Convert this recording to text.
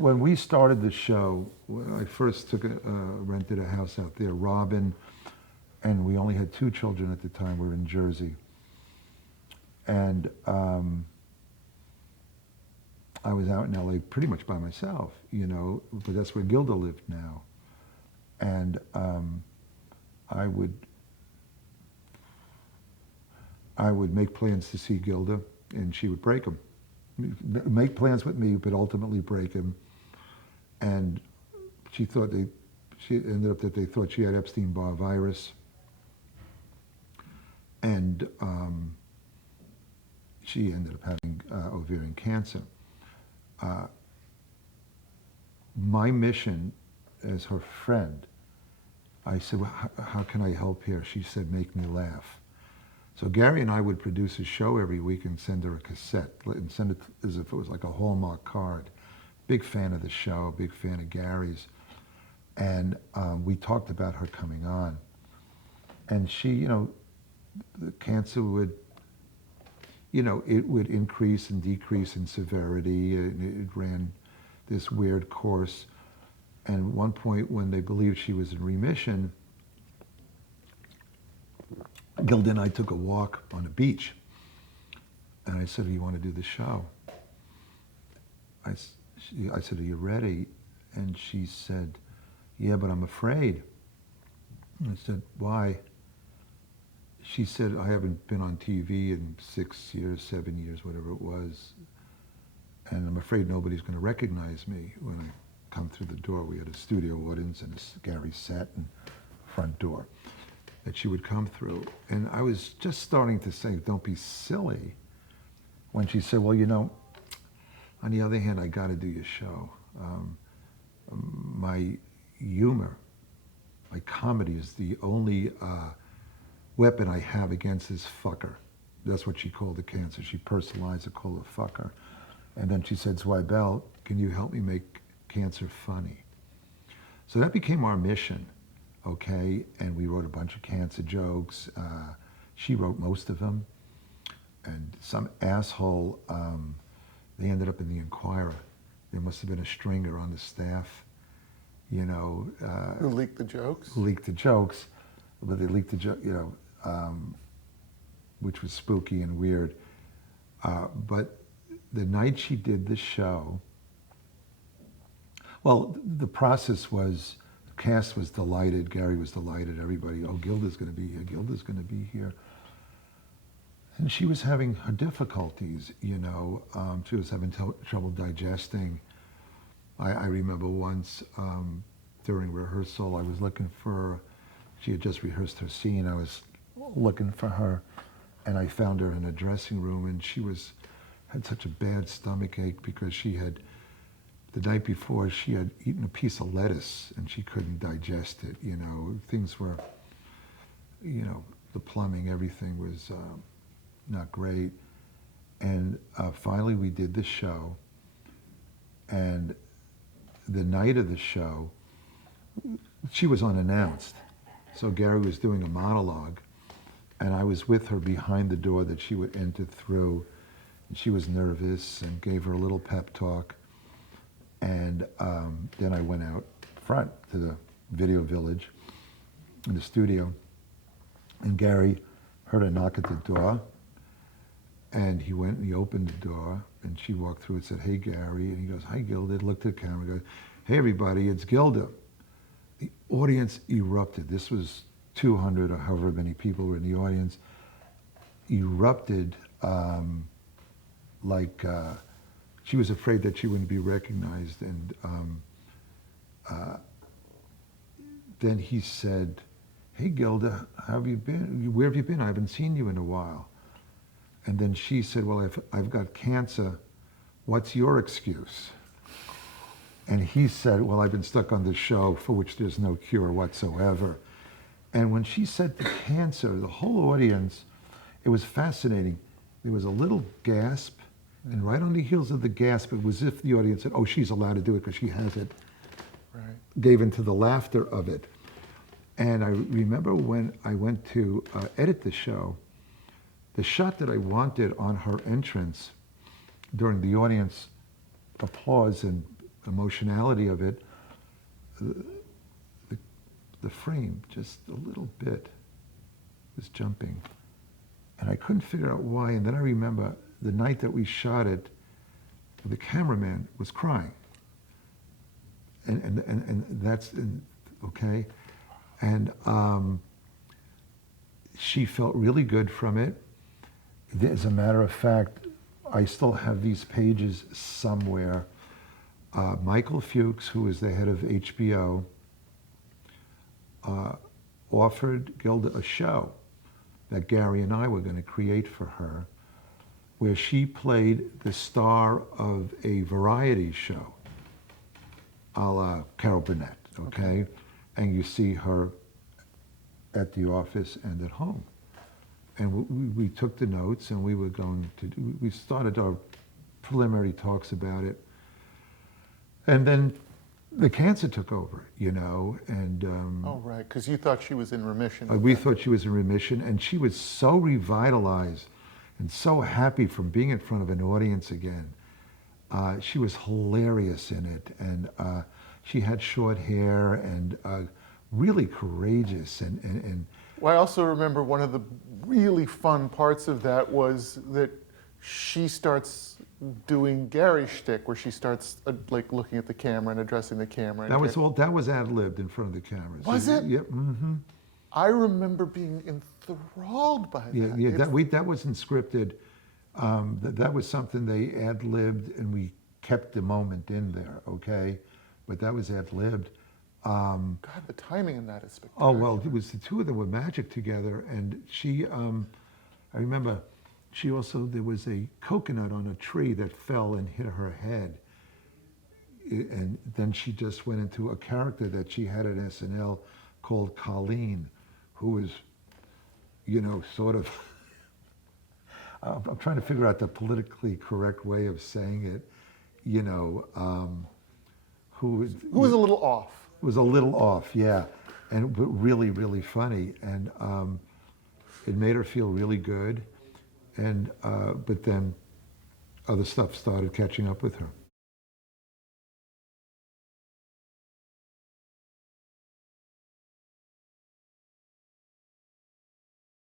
when we started the show, when I first rented a house out there, Robin, and we only had 2 children at the time, we were in Jersey. And I was out in LA pretty much by myself, you know, but that's where Gilda lived now. And I would make plans to see Gilda, and she would break them. Make plans with me, but ultimately break them. And she ended up that they thought she had Epstein-Barr virus. And she ended up having ovarian cancer. My mission as her friend, I said, well, how can I help here? She said, make me laugh. So Garry and I would produce a show every week and send her a cassette and send it as if it was like a Hallmark card. Big fan of the show, big fan of Garry's. And we talked about her coming on. And she, you know, the cancer would, you know, it would increase and decrease in severity. It ran this weird course. And at one point when they believed she was in remission, Gilda and I took a walk on the beach. And I said, do you want to do the show? I said, are you ready? And she said, yeah, but I'm afraid. I said, why? She said, I haven't been on TV in 6 years, 7 years, whatever it was. And I'm afraid nobody's going to recognize me when I come through the door. We had a studio audience and a Garry set and front door that she would come through. And I was just starting to say, don't be silly, when she said, well, you know, on the other hand, I got to do your show. My humor, my comedy is the only weapon I have against this fucker. That's what she called the cancer. She personalized it, called it fucker. And then she said, Zweibel, can you help me make cancer funny? So that became our mission, okay? And we wrote a bunch of cancer jokes. She wrote most of them. And some asshole, they ended up in the Inquirer. There must have been a stringer on the staff, you know. Who leaked the jokes? Who leaked the jokes, but they leaked the joke, you know, which was spooky and weird. But the night she did the show, well, the process was, the cast was delighted, Garry was delighted, everybody, oh, Gilda's going to be here, Gilda's going to be here. And she was having her difficulties, you know. She was having trouble digesting. I remember once during rehearsal, I was looking for, she had just rehearsed her scene. I was looking for her, and I found her in a dressing room, and she had such a bad stomach ache because she had, the night before, she had eaten a piece of lettuce, and she couldn't digest it, you know. Things were, you know, the plumbing, everything was not great. And finally we did the show, and the night of the show, she was unannounced. So Garry was doing a monologue, and I was with her behind the door that she would enter through. And she was nervous and gave her a little pep talk. And then I went out front to the video village in the studio, and Garry heard a knock at the door. And he went and he opened the door, and she walked through and said, hey, Garry. And he goes, hi, Gilda. Looked at the camera and goes, hey, everybody, it's Gilda. The audience erupted. This was 200 or however many people were in the audience. Erupted like she was afraid that she wouldn't be recognized. And then he said, hey, Gilda, how have you been? Where have you been? I haven't seen you in a while. And then she said, well, I've got cancer. What's your excuse? And he said, well, I've been stuck on this show for which there's no cure whatsoever. And when she said the cancer, the whole audience, it was fascinating. There was a little gasp, and right on the heels of the gasp, it was as if the audience said, oh, she's allowed to do it because she has it. Right. Gave into the laughter of it. And I remember when I went to edit the show, the shot that I wanted on her entrance during the audience applause and emotionality of it, the frame just a little bit was jumping. And I couldn't figure out why. And then I remember the night that we shot it, the cameraman was crying. And that's, okay. And she felt really good from it. As a matter of fact, I still have these pages somewhere. Michael Fuchs, who is the head of HBO, offered Gilda a show that Garry and I were going to create for her, where she played the star of a variety show, a la Carol Burnett, okay? And you see her at the office and at home. And we took the notes, and we were going to do, we started our preliminary talks about it. And then the cancer took over, you know, and Oh, right, because you thought she was in remission. we thought she was in remission, and she was so revitalized and so happy from being in front of an audience again. She was hilarious in it, and she had short hair and really courageous. And Well, I also remember one of the really fun parts of that was that she starts doing Garry shtick, where she starts like looking at the camera and addressing the camera. And that was ad-libbed in front of the cameras. Was it? Yep. Mm-hmm. I remember being enthralled by Yeah, that. yeah. That wasn't scripted. That was something they ad-libbed, and we kept the moment in there. Okay, but that was ad-libbed. God, the timing in that is spectacular. Oh, well, it was the two of them were magic together. And she, I remember, there was a coconut on a tree that fell and hit her head. And then she just went into a character that she had at SNL called Colleen, who was, you know, sort of, I'm trying to figure out the politically correct way of saying it, you know, who was a little off. was a little off, yeah, but really, really funny, and it made her feel really good, and but then other stuff started catching up with her.